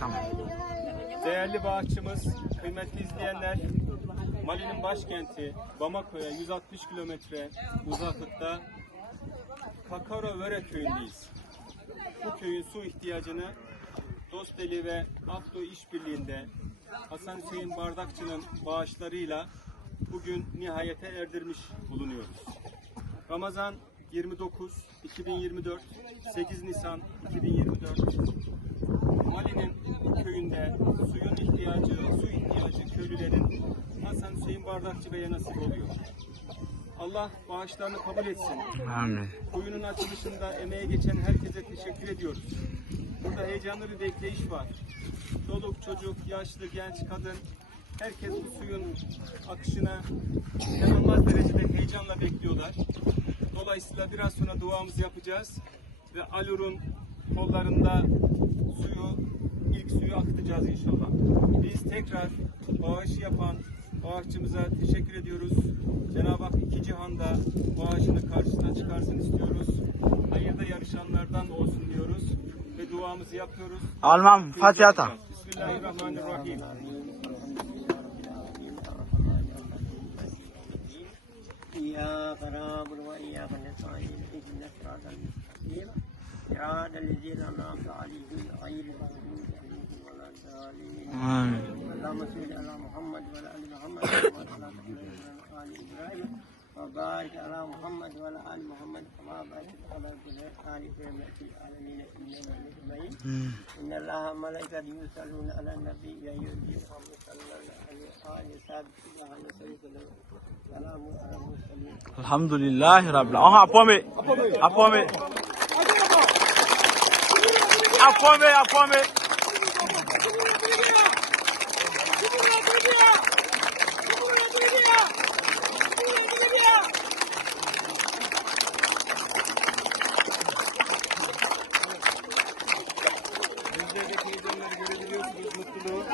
Tamam. Değerli bağışçımız, kıymetli izleyenler, Mali'nin başkenti Bamako'ya 160 kilometre uzaklıkta Kakaro-Vöre köyündeyiz. Bu köyün su ihtiyacını Dosteli ve Afdo işbirliğinde Hasan Hüseyin Bardakçı'nın bağışlarıyla bugün nihayete erdirmiş bulunuyoruz. Ramazan 29 2024 8 Nisan 2024 Mali'nin köyünde suyun ihtiyacı, su ihtiyacı köylülerin Hasan Hüseyin Bardakçı Bey'e nasip oluyor. Allah bağışlarını kabul etsin. Amin. Kuyunun açılışında emeğe geçen herkese teşekkür ediyoruz. Burada heyecanlı bir bekleyiş var. Çoluk, çocuk, yaşlı, genç, kadın herkes bu suyun akışına inanılmaz derecede heyecanla bekliyorlar. Dolayısıyla biraz sonra duamızı yapacağız ve Alur'un kollarında suyu, suyu akıtacağız inşallah. Biz tekrar bağış yapan bağışçımıza teşekkür ediyoruz. Cenab-ı Hak iki cihanda bağışını karşısına çıkarsın istiyoruz. Hayırda yarışanlardan olsun diyoruz ve duamızı yapıyoruz. Almam Fatiha ta. Bismillahirrahmanirrahim. إياك نعبد وإياك نستعين اهدنا الصراط المستقيم صراط الذين أنعمت عليهم غير المغضوب Amin. اللهم صل على محمد وعلى آل محمد كما صليت على آل إبراهيم وبارك على محمد وعلى آل محمد كما باركت على آل إبراهيم في العالمين إنك حميد مجيد إن الله وملائكته يصلون على النبي يا أيها الذين آمنوا صلوا عليه وآله وصحبه سلام على المرسلين Alhamdulillah Rabbil Aha apome. Apome. Apome apome. Yüzlerdeki heyecanları görebiliyorsunuz, mutluluğu.